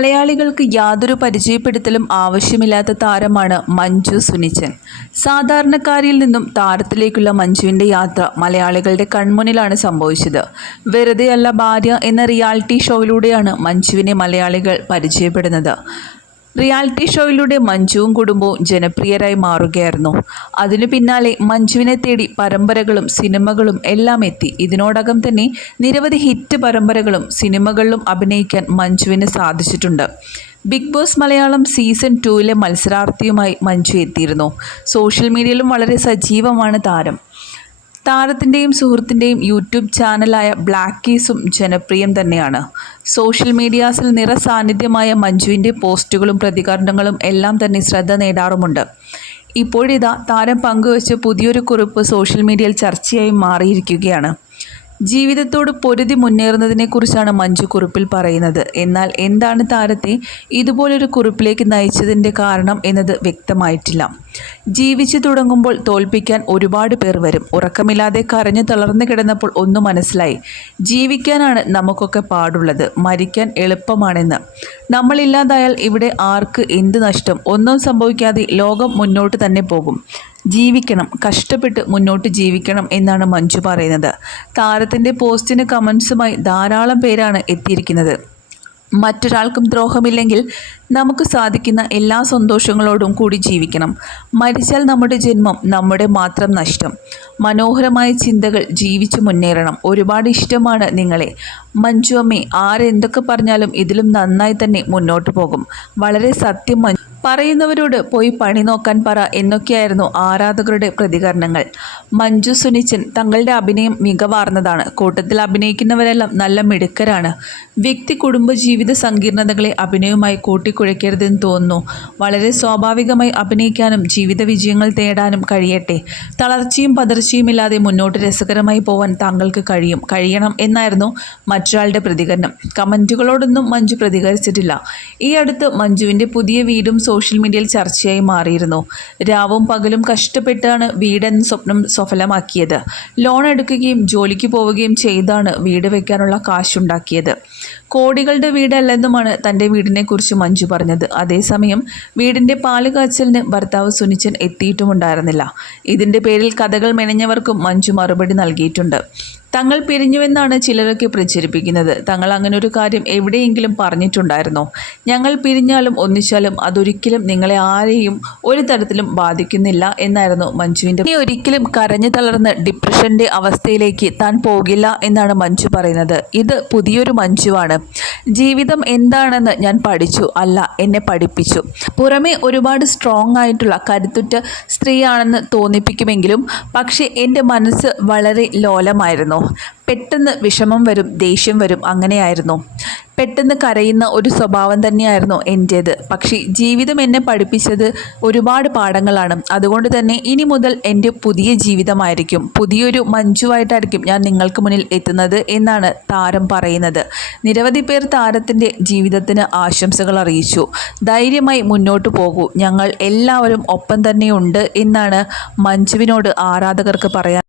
മലയാളികൾക്ക് യാതൊരു പരിചയപ്പെടുത്തലും ആവശ്യമില്ലാത്ത താരമാണ് മഞ്ജു സുനിച്ചൻ. സാധാരണക്കാരിൽ നിന്നും താരത്തിലേക്കുള്ള മഞ്ജുവിന്റെ യാത്ര മലയാളികളുടെ കൺമുന്നിലാണ് സംഭവിച്ചത്. വെറുതെയല്ല ഭാര്യ എന്ന റിയാലിറ്റി ഷോയിലൂടെയാണ് മഞ്ജുവിനെ മലയാളികൾ പരിചയപ്പെടുന്നത്. റിയാലിറ്റി ഷോയിലൂടെ മഞ്ജുവും കുടുംബവും ജനപ്രിയരായി മാറുകയായിരുന്നു. അതിനു പിന്നാലെ മഞ്ജുവിനെ തേടി പരമ്പരകളും സിനിമകളും എല്ലാം എത്തി. ഇതിനോടകം തന്നെ നിരവധി ഹിറ്റ് പരമ്പരകളും സിനിമകളിലും അഭിനയിക്കാൻ മഞ്ജുവിന് സാധിച്ചിട്ടുണ്ട്. ബിഗ് ബോസ് മലയാളം സീസൺ ടൂവിലെ മത്സരാർത്ഥിയുമായി മഞ്ജു എത്തിയിരുന്നു. സോഷ്യൽ മീഡിയയിലും വളരെ സജീവമാണ് താരം. താരത്തിന്റെയും സുഹൃത്തിന്റെയും യൂട്യൂബ് ചാനലായ ബ്ലാക്ക് കീസും ജനപ്രിയം തന്നെയാണ്. സോഷ്യൽ മീഡിയാസിൽ നിറസാന്നിധ്യമായ മഞ്ജുവിന്റെ പോസ്റ്റുകളും പ്രതികരണങ്ങളും എല്ലാം തന്നെ ശ്രദ്ധ നേടാറുമുണ്ട്. ഇപ്പോഴിതാ താരം പങ്കുവച്ച പുതിയൊരു കുറിപ്പ് സോഷ്യൽ മീഡിയയിൽ ചർച്ചയായി മാറിയിരിക്കുകയാണ്. ജീവിതത്തോട് പൊരുതി മുന്നേറുന്നതിനെക്കുറിച്ചാണ് മഞ്ജു കുറിപ്പിൽ പറയുന്നത്. എന്നാൽ എന്താണ് താരത്തെ ഇതുപോലൊരു കുറിപ്പിലേക്ക് നയിച്ചതിന്റെ കാരണം എന്നത് വ്യക്തമായിട്ടില്ല. ജീവിച്ചു തുടങ്ങുമ്പോൾ തോൽപ്പിക്കാൻ ഒരുപാട് പേർ വരും. ഉറക്കമില്ലാതെ കരഞ്ഞു തളർന്നു കിടന്നപ്പോൾ ഒന്ന് മനസ്സിലായി. ജീവിക്കാനാണ് നമുക്കൊക്കെ പാടുള്ളത്. മരിക്കാൻ എളുപ്പമാണെന്ന്. നമ്മളില്ലാതായാൽ ഇവിടെ ആർക്ക് എന്ത് നഷ്ടം? ഒന്നും സംഭവിക്കാതെ ലോകം മുന്നോട്ട് തന്നെ പോകും. ജീവിക്കണം. കഷ്ടപ്പെട്ട് മുന്നോട്ട് ജീവിക്കണം എന്നാണ് മഞ്ജു പറയുന്നത്. താരത്തിന്റെ പോസ്റ്റിന് കമൻസുമായി ധാരാളം പേരാണ് എത്തിയിരിക്കുന്നത്. മറ്റൊരാൾക്കും ദ്രോഹമില്ലെങ്കിൽ നമുക്ക് സാധിക്കുന്ന എല്ലാ സന്തോഷങ്ങളോടും കൂടി ജീവിക്കണം. മരിച്ചാൽ നമ്മുടെ ജന്മം നമ്മുടെ മാത്രം നഷ്ടം. മനോഹരമായ ചിന്തകൾ ജീവിച്ചു മുന്നേറണം. ഒരുപാട് ഇഷ്ടമാണ് നിങ്ങളെ. മഞ്ജു അമ്മേ ആരെന്തൊക്കെ പറഞ്ഞാലും ഇതിലും നന്നായി തന്നെ മുന്നോട്ട് പോകും. വളരെ സത്യം പറയുന്നവരോട് പോയി പണി നോക്കാൻ പറ എന്നൊക്കെയായിരുന്നു ആരാധകരുടെ പ്രതികരണങ്ങൾ. മഞ്ജു സുനിച്ചൻ തങ്ങളുടെ അഭിനയം മികവാർന്നതാണ്. കൂട്ടത്തിൽ അഭിനയിക്കുന്നവരെല്ലാം നല്ല മിടുക്കരാണ്. വ്യക്തി കുടുംബ ജീവിത സങ്കീർണതകളെ അഭിനയവുമായി കൂട്ടിക്കുഴയ്ക്കരുതെന്ന് തോന്നുന്നു. വളരെ സ്വാഭാവികമായി അഭിനയിക്കാനും ജീവിത വിജയങ്ങൾ തേടാനും കഴിയട്ടെ. തളർച്ചയും പതർച്ചയുമില്ലാതെ മുന്നോട്ട് രസകരമായി പോവാൻ താങ്കൾക്ക് കഴിയും. കഴിയണം എന്നായിരുന്നു മറ്റൊരാളുടെ പ്രതികരണം. കമന്റുകളോടൊന്നും മഞ്ജു പ്രതികരിച്ചിട്ടില്ല. ഈ അടുത്ത് മഞ്ജുവിന്റെ പുതിയ വീടും സോഷ്യൽ മീഡിയയിൽ ചർച്ചയായി മാറിയിരുന്നു. രാവും പകലും കഷ്ടപ്പെട്ടാണ് വീടെന്ന സ്വപ്നം സഫലമാക്കിയത് ലോൺ എടുക്കുകയും ജോലിക്ക് പോവുകയും ചെയ്താണ് വീട് വയ്ക്കാനുള്ള കാശുണ്ടാക്കിയത്. കോടികളുടെ വീടല്ലെന്നുമാണ് തന്റെ വീടിനെക്കുറിച്ച് മഞ്ജു പറഞ്ഞത്. അതേസമയം വീടിന്റെ പാൽ കാച്ചലിന് ഭർത്താവ് സുനിച്ചൻ എത്തിയിട്ടുമുണ്ടായിരുന്നില്ല. ഇതിന്റെ പേരിൽ കഥകൾ മെനഞ്ഞവർക്കും മഞ്ജു മറുപടി നൽകിയിട്ടുണ്ട്. തങ്ങൾ പിരിഞ്ഞുവെന്നാണ് ചിലരൊക്കെ പ്രചരിപ്പിക്കുന്നത്. തങ്ങൾ അങ്ങനെ ഒരു കാര്യം എവിടെയെങ്കിലും പറഞ്ഞിട്ടുണ്ടായിരുന്നോ? ഞങ്ങൾ പിരിഞ്ഞാലും ഒന്നിച്ചാലും അതൊരിക്കലും നിങ്ങളെ ആരെയും ഒരു തരത്തിലും ബാധിക്കുന്നില്ല എന്നായിരുന്നു മഞ്ജുവിന്റെ ഇനി ഒരിക്കലും കരഞ്ഞു തളർന്ന് ഡിപ്രഷന്റെ അവസ്ഥയിലേക്ക് താൻ പോകില്ല എന്നാണ് മഞ്ജു പറയുന്നത്. ഇത് പുതിയൊരു മഞ്ജുവാണ് ജീവിതം എന്താണെന്ന് ഞാൻ പഠിച്ചു. അല്ല എന്നെ പഠിപ്പിച്ചു. പുറമേ ഒരുപാട് സ്ട്രോങ് ആയിട്ടുള്ള കരുത്തുറ്റ സ്ത്രീയാണെന്ന് തോന്നിപ്പിക്കുമെങ്കിലും പക്ഷേ എന്റെ മനസ്സ് വളരെ ലോലമായിരുന്നു. പെട്ടെന്ന് വിഷമം വരും ദേഷ്യം വരും അങ്ങനെയായിരുന്നു. പെട്ടെന്ന് കരയുന്ന ഒരു സ്വഭാവം തന്നെയായിരുന്നു എന്റേത് പക്ഷേ ജീവിതം എന്നെ പഠിപ്പിച്ചത് ഒരുപാട് പാഠങ്ങളാണ്. അതുകൊണ്ട് തന്നെ ഇനി മുതൽ എന്റെ പുതിയ ജീവിതമായിരിക്കും. പുതിയൊരു മഞ്ജുവായിട്ടായിരിക്കും ഞാൻ നിങ്ങൾക്ക് മുന്നിൽ എത്തുന്നത് എന്നാണ് താരം പറയുന്നത്. നിരവധി പേർ താരത്തിന്റെ ജീവിതത്തിന് ആശംസകൾ അറിയിച്ചു. ധൈര്യമായി മുന്നോട്ട് പോകൂ. ഞങ്ങൾ എല്ലാവരും ഒപ്പം തന്നെയുണ്ട് എന്നാണ് മഞ്ജുവിനോട് ആരാധകർക്ക് പറയാൻ